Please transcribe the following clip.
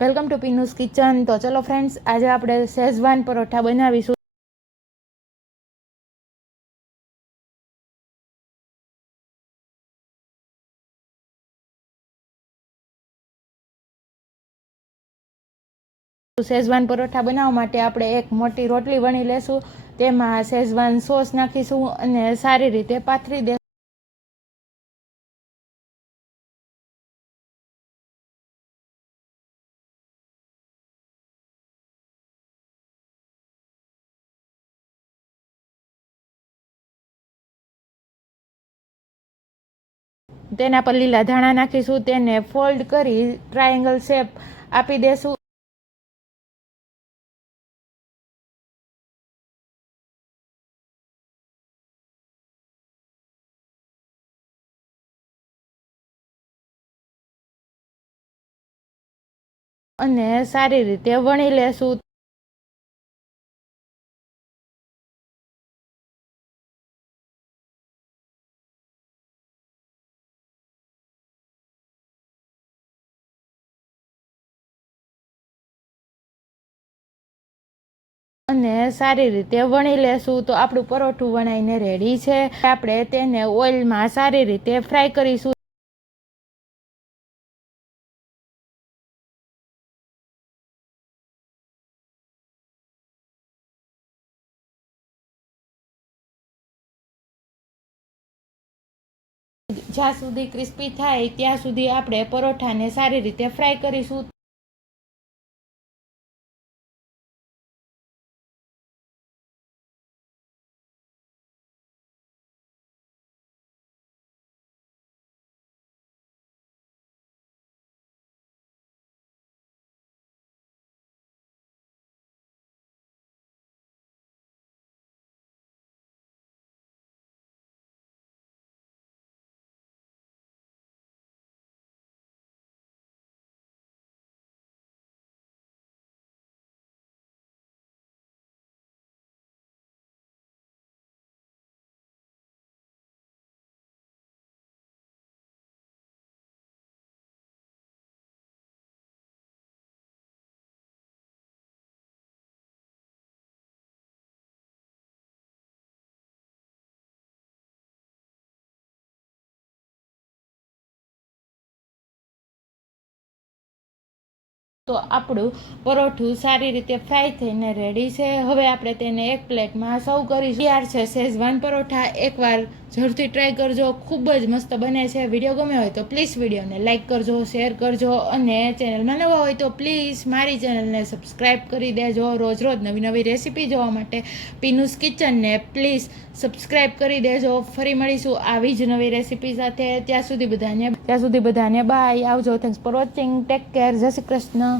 Welcome to પીનુસ kitchen. તો ચલો friends, આજે આપણે શેઝવાન પરોઠા બનાવીશું। શેઝવાન પરોઠા બનાવવા માટે આપણે એક મોટી રોટલી વણી લેશું, તેમાં શેઝવાન સોસ નાખીશું અને સારી રીતે પાથરી દઈશું। તેના પર લીલા ધાણા નાખીશું, તેને ફોલ્ડ કરી ટ્રાયેંગલ શેપ આપી દેશું। અને સારી રીતે વણી લેશું। અને સારી રીતે વણી લેશું તો આપણું પરોઠું વણાઈને રેડી છે। આપણે તેને ઓઇલમાં સારી રીતે ફ્રાય કરીશું। જ્યાં સુધી ક્રિસ્પી થાય ત્યાં સુધી આપણે પરોઠાને સારી રીતે ફ્રાય કરીશું। તો આપણું પરોઠું સારી રીતે ફ્રાય થઈને રેડી છે। હવે આપણે તેને એક પ્લેટમાં સર્વ કરીશું। તૈયાર છે શેઝવાન પરોઠા। એકવાર જરૂરથી ટ્રાય કરજો, ખૂબ જ મસ્ત બને છે। વિડીયો ગમ્યો હોય તો પ્લીઝ વિડીયોને લાઇક કરજો, શેર કરજો અને ચેનલમાં નવા હોય તો પ્લીઝ મારી ચેનલને સબસ્ક્રાઈબ કરી દેજો। રોજ નવી નવી રેસીપી જોવા માટે પીનુસ કિચનને પ્લીઝ સબસ્ક્રાઈબ કરી દેજો। ફરી મળીશું આવી જ નવી રેસીપી સાથે। ત્યાં સુધી બધાને બાય, આવજો। Thanks for watching, take care, જય શ્રી કૃષ્ણ।